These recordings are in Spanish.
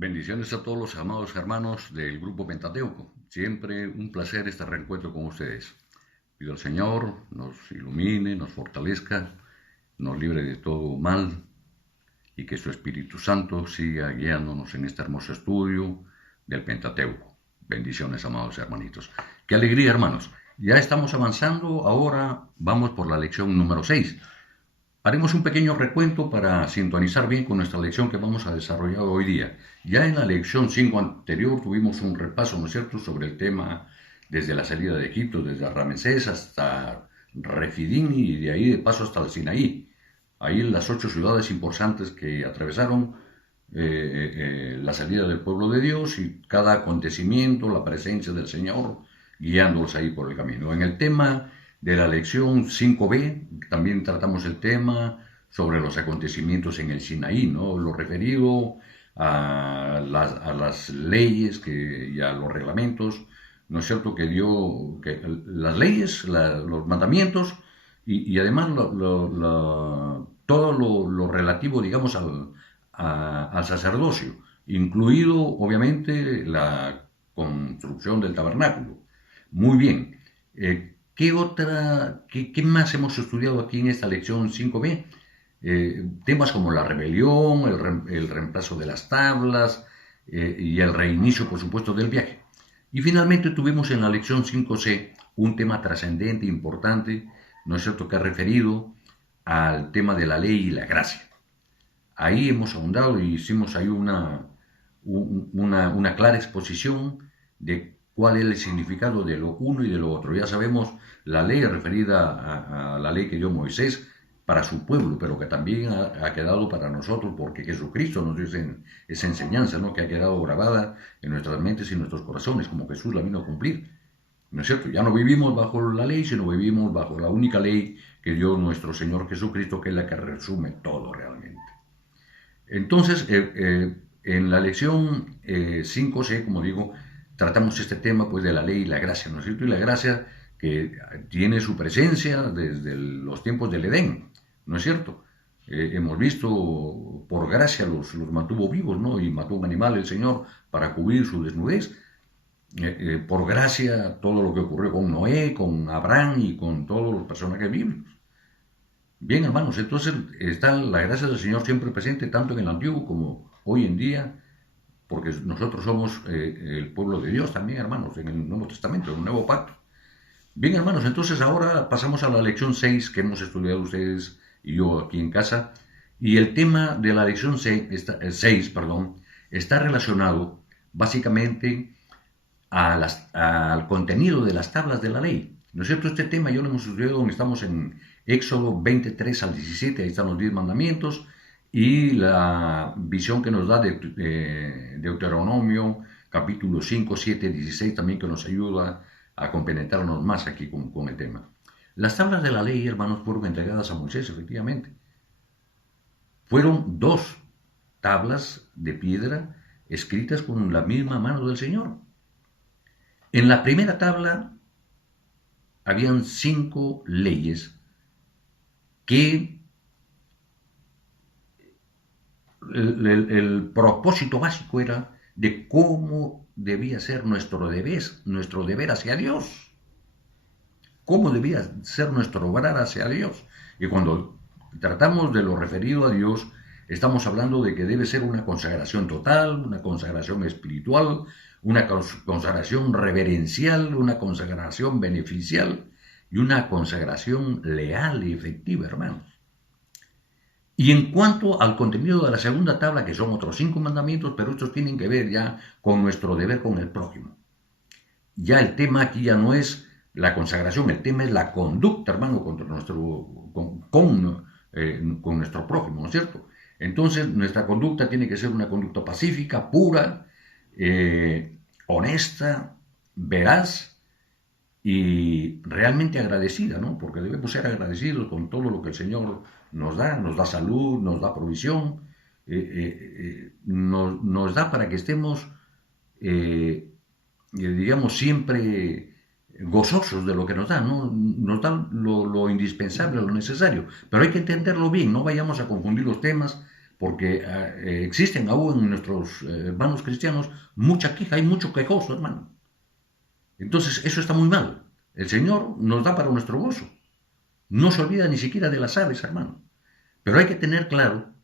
Bendiciones a todos los amados hermanos del Grupo Pentateuco. Siempre un placer este reencuentro con ustedes. Pido al Señor nos ilumine, nos fortalezca, nos libre de todo mal y que su Espíritu Santo siga guiándonos en este hermoso estudio del Pentateuco. Bendiciones, amados hermanitos. Qué alegría, hermanos. Ya estamos avanzando, ahora vamos por la lección número 6. Haremos un pequeño recuento para sintonizar bien con nuestra lección que vamos a desarrollar hoy día. Ya en la lección 5 anterior tuvimos un repaso, ¿no es cierto?, sobre el tema desde la salida de Egipto, desde Ramesés hasta Refidim y de ahí de paso hasta el Sinaí. Ahí las 8 ciudades importantes que atravesaron la salida del pueblo de Dios y cada acontecimiento, la presencia del Señor guiándolos ahí por el camino. En el tema de la lección 5b también tratamos el tema sobre los acontecimientos en el Sinaí, ¿no? Lo referido a las leyes y a los reglamentos, ¿no es cierto?, que dio las leyes, los mandamientos y además todo lo relativo, digamos, al sacerdocio, incluido obviamente la construcción del tabernáculo. Muy bien. ¿Qué más hemos estudiado aquí en esta lección 5b? Temas como la rebelión, el reemplazo de las tablas y el reinicio, por supuesto, del viaje. Y finalmente tuvimos en la lección 5c un tema trascendente, importante, ¿no es cierto?, que ha referido al tema de la ley y la gracia. Ahí hemos ahondado y hicimos ahí una clara exposición de cuál es el significado de lo uno y de lo otro. Ya sabemos la ley referida a la ley que dio Moisés para su pueblo, pero que también ha quedado para nosotros porque Jesucristo nos dio esa enseñanza, ¿no?, que ha quedado grabada en nuestras mentes y en nuestros corazones, como Jesús la vino a cumplir. ¿No es cierto? Ya no vivimos bajo la ley, sino vivimos bajo la única ley que dio nuestro Señor Jesucristo, que es la que resume todo realmente. Entonces, en la lección 5c, como digo, tratamos este tema pues de la ley y la gracia, ¿no es cierto? Y la gracia que tiene su presencia desde los tiempos del Edén, ¿no es cierto? Hemos visto, por gracia los mantuvo vivos, ¿no? Y mató un animal el Señor para cubrir su desnudez. Por gracia, todo lo que ocurrió con Noé, con Abraham y con todos los personajes bíblicos. Bien, hermanos, entonces está la gracia del Señor siempre presente, tanto en el Antiguo como hoy en día, porque nosotros somos el pueblo de Dios también, hermanos, en el Nuevo Testamento, en el Nuevo Pacto. Bien, hermanos, entonces ahora pasamos a la lección 6 que hemos estudiado ustedes y yo aquí en casa, y el tema de la lección 6 está relacionado básicamente al contenido de las tablas de la ley. ¿No es cierto? Este tema yo lo hemos estudiado, estamos en Éxodo 23 al 17, ahí están los 10 mandamientos, y la visión que nos da de Deuteronomio, capítulo 5, 7, 16, también que nos ayuda a compenetrarnos más aquí con el tema. Las tablas de la ley, hermanos, fueron entregadas a Moisés, efectivamente. Fueron 2 tablas de piedra escritas con la misma mano del Señor. En la primera tabla habían 5 leyes que el propósito básico era de cómo debía ser nuestro deber hacia Dios. Cómo debía ser nuestro obrar hacia Dios. Y cuando tratamos de lo referido a Dios, estamos hablando de que debe ser una consagración total, una consagración espiritual, una consagración reverencial, una consagración beneficial y una consagración leal y efectiva, hermanos. Y en cuanto al contenido de la segunda tabla, que son otros 5 mandamientos, pero estos tienen que ver ya con nuestro deber con el prójimo. Ya el tema aquí ya no es la consagración, el tema es la conducta, hermano, con nuestro prójimo, ¿no es cierto? Entonces, nuestra conducta tiene que ser una conducta pacífica, pura, honesta, veraz y realmente agradecida, ¿no? Porque debemos ser agradecidos con todo lo que el Señor nos da salud, nos da provisión, nos da para que estemos, digamos, siempre gozosos de lo que nos da, ¿no? Nos da lo indispensable, lo necesario, pero hay que entenderlo bien, no vayamos a confundir los temas, porque existen aún en nuestros hermanos cristianos mucha queja, hay mucho quejoso, hermano. Entonces, eso está muy mal. El Señor nos da para nuestro gozo. No se olvida ni siquiera de las aves, hermano. Pero hay que tener claro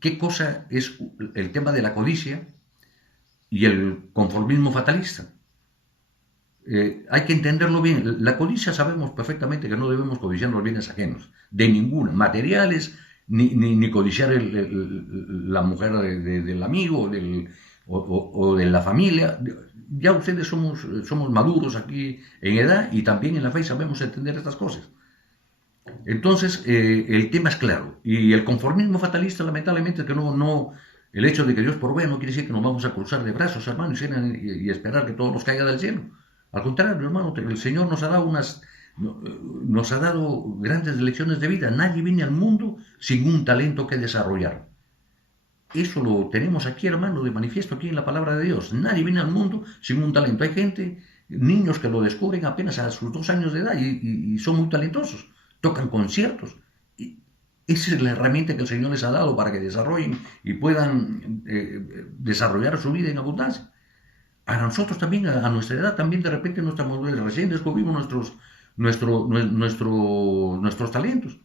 qué cosa es el tema de la codicia y el conformismo fatalista. Hay que entenderlo bien. La codicia sabemos perfectamente que no debemos codiciar los bienes ajenos, de ninguna, materiales, ni codiciar la mujer del amigo o de la familia. Ya ustedes somos maduros aquí en edad y también en la fe sabemos entender estas cosas. Entonces, el tema es claro. Y el conformismo fatalista, lamentablemente, que el hecho de que Dios provee no quiere decir que nos vamos a cruzar de brazos, hermanos, y esperar que todo nos caiga del cielo. Al contrario, hermano, el Señor nos ha dado grandes lecciones de vida. Nadie viene al mundo sin un talento que desarrollar. Eso lo tenemos aquí, hermano, de manifiesto aquí en la palabra de Dios. Nadie viene al mundo sin un talento. Hay gente, niños que lo descubren apenas a sus 2 años de edad y son muy talentosos. Tocan conciertos. Y esa es la herramienta que el Señor les ha dado para que desarrollen y puedan desarrollar su vida en abundancia. A nosotros también, a nuestra edad, también de repente no estamos, recién descubrimos nuestros talentos.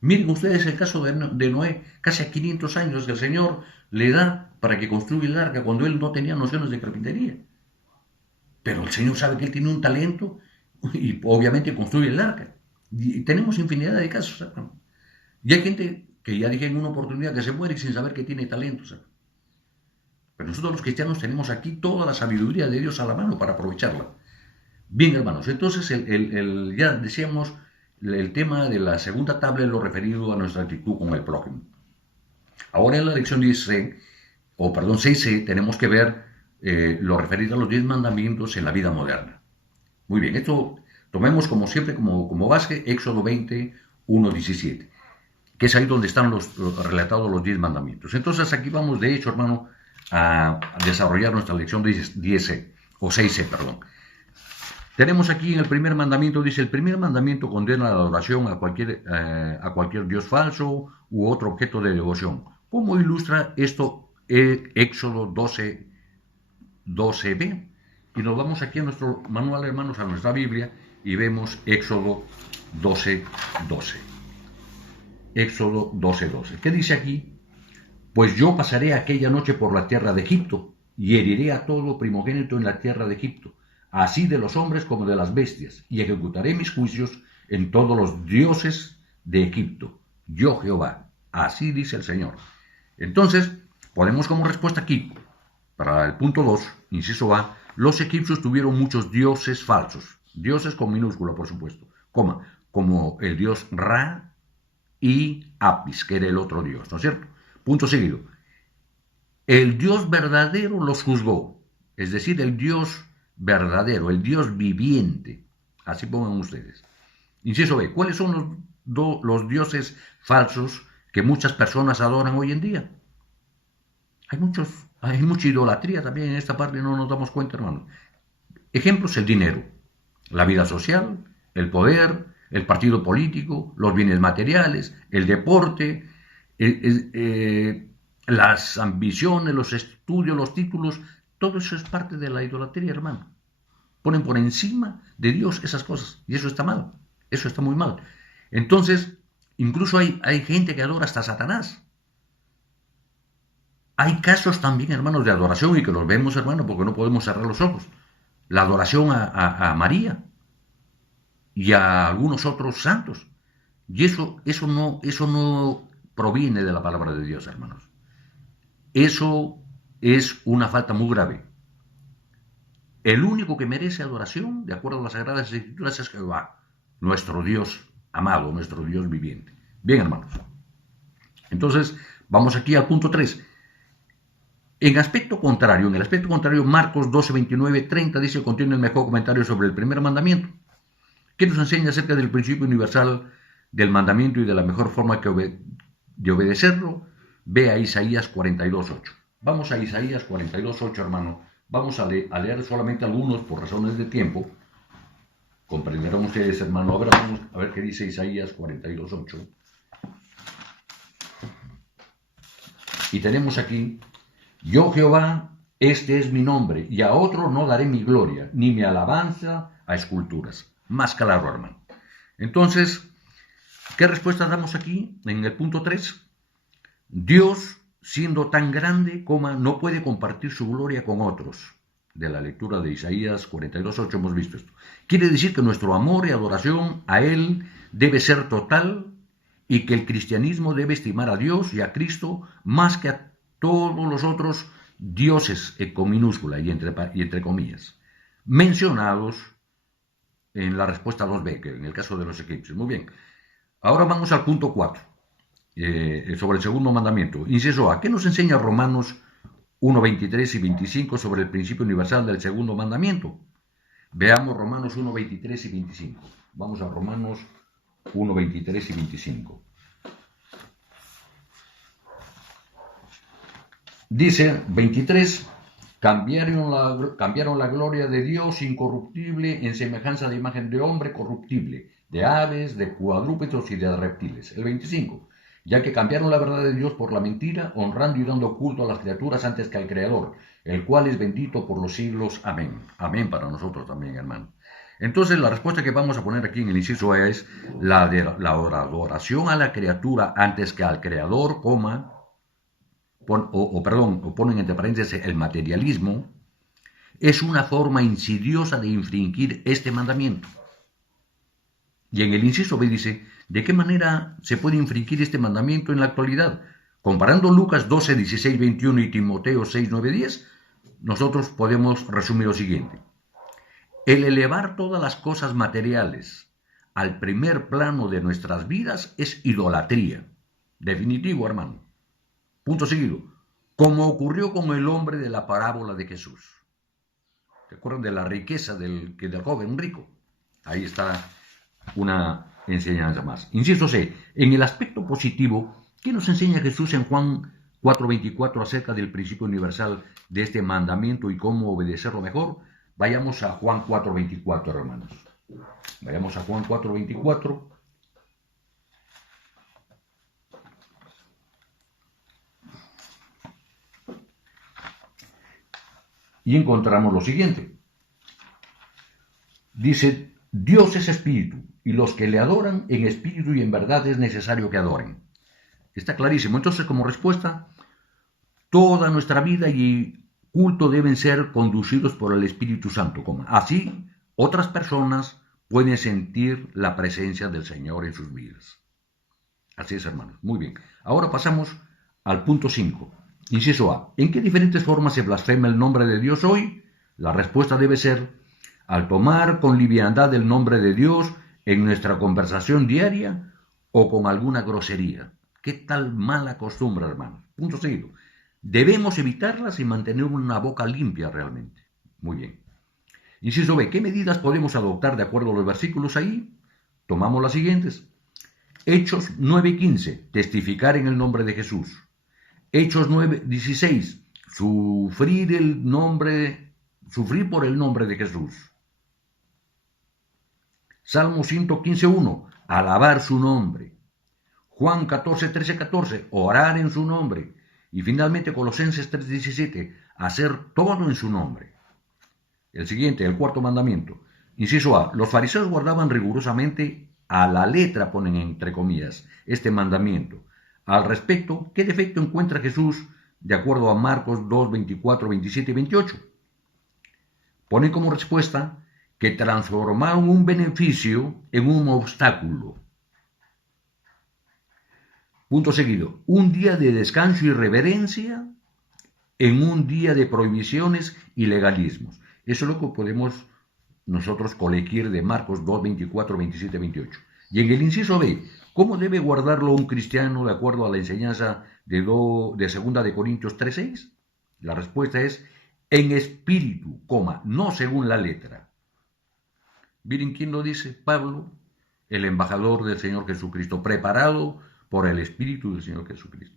Miren ustedes el caso de Noé, casi a 500 años que el Señor le da para que construya el arca cuando él no tenía nociones de carpintería. Pero el Señor sabe que él tiene un talento y obviamente construye el arca. Y tenemos infinidad de casos, hermano. Y hay gente que ya dije en una oportunidad que se muere sin saber que tiene talentos, hermano. Pero nosotros los cristianos tenemos aquí toda la sabiduría de Dios a la mano para aprovecharla. Bien, hermanos, entonces ya decíamos, el tema de la segunda tabla es lo referido a nuestra actitud con el prójimo. Ahora en la lección 6C, tenemos que ver lo referido a los 10 mandamientos en la vida moderna. Muy bien, esto tomemos como siempre como base Éxodo 20, 1, 17, que es ahí donde están relatados los 10 mandamientos. Entonces aquí vamos, de hecho, hermano, a desarrollar nuestra lección 10C, o 6C, perdón. Tenemos aquí en el primer mandamiento, dice, el primer mandamiento condena la adoración a cualquier dios falso u otro objeto de devoción. ¿Cómo ilustra esto Éxodo 12b? Y nos vamos aquí a nuestro manual, hermanos, a nuestra Biblia, y vemos Éxodo 12:12. Éxodo 12:12. ¿Qué dice aquí? Pues yo pasaré aquella noche por la tierra de Egipto, y heriré a todo primogénito en la tierra de Egipto, así de los hombres como de las bestias, y ejecutaré mis juicios en todos los dioses de Egipto. Yo Jehová, así dice el Señor. Entonces, ponemos como respuesta aquí, para el punto 2, inciso A, los egipcios tuvieron muchos dioses falsos, dioses con minúscula, por supuesto, como el dios Ra y Apis, que era el otro dios, ¿no es cierto? Punto seguido. El Dios verdadero los juzgó, es decir, el Dios verdadero, el Dios viviente. Así pongan ustedes. Inciso B, ¿cuáles son los dioses falsos que muchas personas adoran hoy en día? Hay mucha idolatría también en esta parte y no nos damos cuenta, hermano. Ejemplos, el dinero, la vida social, el poder, el partido político, los bienes materiales, el deporte, las ambiciones, los estudios, los títulos, todo eso es parte de la idolatría, hermano. Ponen por encima de Dios esas cosas y eso está mal, eso está muy mal. Entonces, incluso hay gente que adora hasta a Satanás. Hay casos también, hermanos, de adoración y que los vemos, hermano, porque no podemos cerrar los ojos. La adoración a María y a algunos otros santos. Y eso no proviene de la palabra de Dios, hermanos. Eso es una falta muy grave. El único que merece adoración, de acuerdo a las Sagradas Escrituras, es Jehová, nuestro Dios amado, nuestro Dios viviente. Bien, hermanos. Entonces, vamos aquí al punto 3. En el aspecto contrario, Marcos 12, 29, 30 dice, contiene el mejor comentario sobre el primer mandamiento, que nos enseña acerca del principio universal del mandamiento y de la mejor forma de obedecerlo. Ve a Isaías 42:8. Vamos a Isaías 42:8, hermano. Vamos a leer solamente algunos por razones de tiempo. Comprenderán ustedes, hermano. Ahora vamos a ver qué dice Isaías 42:8. Y tenemos aquí, yo Jehová, este es mi nombre, y a otro no daré mi gloria, ni mi alabanza a esculturas. Más claro, hermano. Entonces, ¿qué respuesta damos aquí en el punto 3? Dios, siendo tan grande, no puede compartir su gloria con otros. De la lectura de Isaías 42:8 hemos visto esto. Quiere decir que nuestro amor y adoración a Él debe ser total y que el cristianismo debe estimar a Dios y a Cristo más que a todos los otros dioses con minúscula y entre comillas, mencionados en la respuesta 2b, que en el caso de los egipcios. Muy bien. Ahora vamos al punto 4, sobre el segundo mandamiento. Inciso A. ¿Qué nos enseña Romanos 1:23 y 25 sobre el principio universal del segundo mandamiento? Veamos Romanos 1:23 y 25. Vamos a Romanos 1:23 y 25. Dice 23, cambiaron la gloria de Dios incorruptible en semejanza de imagen de hombre corruptible, de aves, de cuadrúpedos y de reptiles. El 25, ya que cambiaron la verdad de Dios por la mentira, honrando y dando culto a las criaturas antes que al Creador, el cual es bendito por los siglos. Amén. Amén para nosotros también, hermano. Entonces, la respuesta que vamos a poner aquí en el inciso A es la adoración a la criatura antes que al Creador, ponen entre paréntesis el materialismo, es una forma insidiosa de infringir este mandamiento. Y en el inciso B dice, ¿de qué manera se puede infringir este mandamiento en la actualidad? Comparando Lucas 12, 16, 21 y Timoteo 6, 9, 10, nosotros podemos resumir lo siguiente. El elevar todas las cosas materiales al primer plano de nuestras vidas es idolatría. Definitivo, hermano. Punto seguido. Como ocurrió con el hombre de la parábola de Jesús. ¿Se acuerdan de la riqueza del joven rico? Ahí está una enseñanza más. Inciso C. En el aspecto positivo, ¿qué nos enseña Jesús en Juan 4:24 acerca del principio universal de este mandamiento y cómo obedecerlo mejor? Vayamos a Juan 4:24, hermanos. Vayamos a Juan 4:24. Y encontramos lo siguiente. Dice, Dios es espíritu, y los que le adoran en espíritu y en verdad es necesario que adoren. Está clarísimo. Entonces, como respuesta, toda nuestra vida y culto deben ser conducidos por el Espíritu Santo. Así, otras personas pueden sentir la presencia del Señor en sus vidas. Así es, hermanos. Muy bien. Ahora pasamos al punto 5. Inciso A. ¿En qué diferentes formas se blasfema el nombre de Dios hoy? La respuesta debe ser al tomar con liviandad el nombre de Dios en nuestra conversación diaria o con alguna grosería. ¿Qué tal mala costumbre, hermanos? Punto seguido. Debemos evitarlas y mantener una boca limpia realmente. Muy bien. Inciso B. ¿Qué medidas podemos adoptar de acuerdo a los versículos ahí? Tomamos las siguientes. Hechos 9:15. Testificar en el nombre de Jesús. Hechos 9:16. Sufrir por el nombre de Jesús. Salmo 115:1. Alabar su nombre. Juan 14:13-14. Orar en su nombre. Y finalmente Colosenses 3:17. Hacer todo en su nombre. El siguiente, el cuarto mandamiento. Inciso A. Los fariseos guardaban rigurosamente a la letra, ponen entre comillas, este mandamiento. Al respecto, ¿qué defecto encuentra Jesús de acuerdo a Marcos 2, 24, 27 y 28? Ponen como respuesta que transformaron un beneficio en un obstáculo. Punto seguido. Un día de descanso y reverencia en un día de prohibiciones y legalismos. Eso es lo que podemos nosotros colegir de Marcos 2, 24, 27, 28. Y en el inciso B, ¿cómo debe guardarlo un cristiano de acuerdo a la enseñanza de 2 de Corintios 3:6? La respuesta es en espíritu, no según la letra. Miren quién lo dice, Pablo, el embajador del Señor Jesucristo, preparado por el Espíritu del Señor Jesucristo.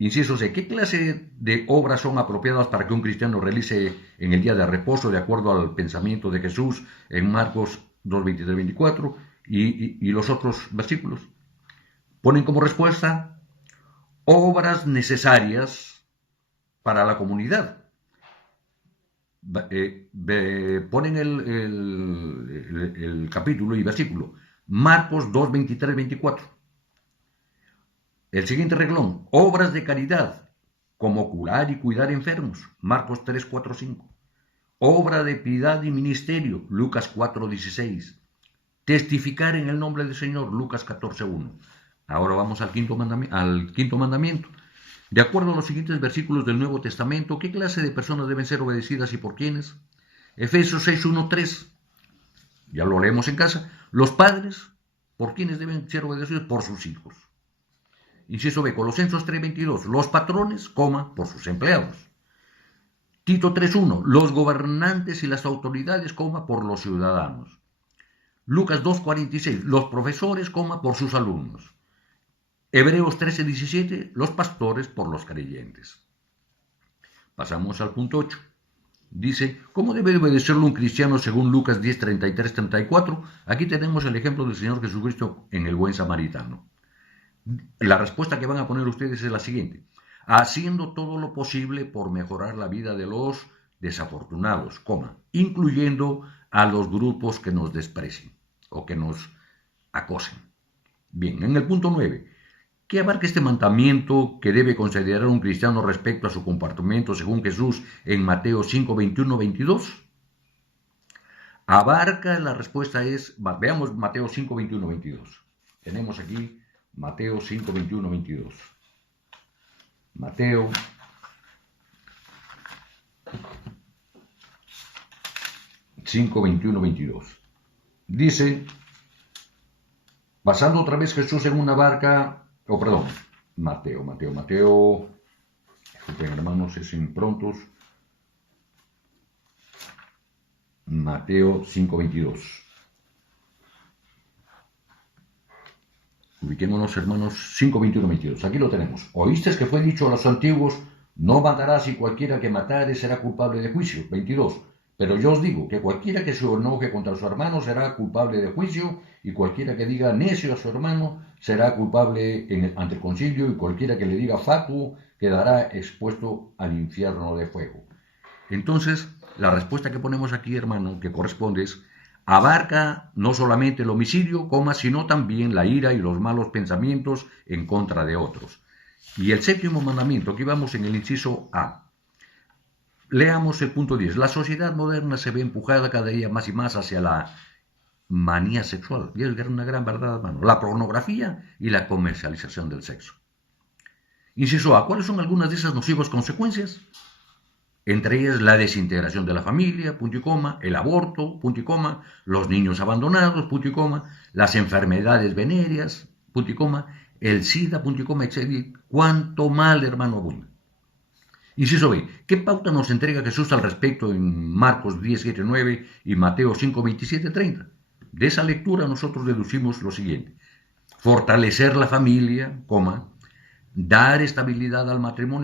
Inciso C. ¿Qué clase de obras son apropiadas para que un cristiano realice en el día de reposo de acuerdo al pensamiento de Jesús en Marcos 2, 23, 24 y los otros versículos? Ponen como respuesta obras necesarias para la comunidad. Ponen el capítulo y versículo. Marcos 2, 23, 24. El siguiente reglón, obras de caridad, como curar y cuidar enfermos, Marcos 3, 4, 5. Obra de piedad y ministerio, Lucas 4, 16. Testificar en el nombre del Señor, Lucas 14, 1. Ahora vamos al quinto mandamiento. De acuerdo a los siguientes versículos del Nuevo Testamento, ¿qué clase de personas deben ser obedecidas y por quiénes? Efesios 6, 1, 3. Ya lo leemos en casa. Los padres, ¿por quiénes deben ser obedecidos? Por sus hijos. Inciso B, Colosenses 3:22, los patrones, por sus empleados. Tito 3:1, los gobernantes y las autoridades, por los ciudadanos. Lucas 2:46, los profesores, por sus alumnos. Hebreos 13:17, los pastores por los creyentes. Pasamos al punto 8. Dice, ¿cómo debe obedecerlo un cristiano según Lucas 10:33-34? Aquí tenemos el ejemplo del Señor Jesucristo en el buen samaritano. La respuesta que van a poner ustedes es la siguiente. Haciendo todo lo posible por mejorar la vida de los desafortunados, incluyendo a los grupos que nos desprecien o que nos acosen. Bien, en el punto 9, ¿qué abarca este mandamiento que debe considerar un cristiano respecto a su comportamiento según Jesús en Mateo 5, 21, 22? Abarca, la respuesta es, veamos Mateo 5, 21, 22. Tenemos aquí Mateo 5, 21, 22. Mateo 5, 21, 22. Dice, pasando otra vez Jesús en una barca, Mateo, disculpen hermanos, es improntos. Mateo 5, 22. Ubiquémonos, hermanos, 5, 21, 22. Aquí lo tenemos. Oísteis que fue dicho a los antiguos, no matarás y cualquiera que matare será culpable de juicio. 22. Pero yo os digo que cualquiera que se enoje contra su hermano será culpable de juicio, y cualquiera que diga necio a su hermano será culpable ante el concilio, y cualquiera que le diga fatuo quedará expuesto al infierno de fuego. Entonces, la respuesta que ponemos aquí, hermano, que corresponde es, abarca no solamente el homicidio, sino también la ira y los malos pensamientos en contra de otros. Y el séptimo mandamiento, aquí vamos en el inciso A. Leamos el punto 10. La sociedad moderna se ve empujada cada día más y más hacia la manía sexual. Y es una gran verdad, hermano. La pornografía y la comercialización del sexo. Inciso A. ¿Cuáles son algunas de esas nocivas consecuencias? Entre ellas la desintegración de la familia, el aborto, los niños abandonados, las enfermedades venéreas, el SIDA, etc. ¿Cuánto mal, hermano, abunda? Inciso B. ¿Qué pauta nos entrega Jesús al respecto en Marcos 10, 7, 9 y Mateo 5, 27, 30? De esa lectura nosotros deducimos lo siguiente. Fortalecer la familia, dar estabilidad al matrimonio,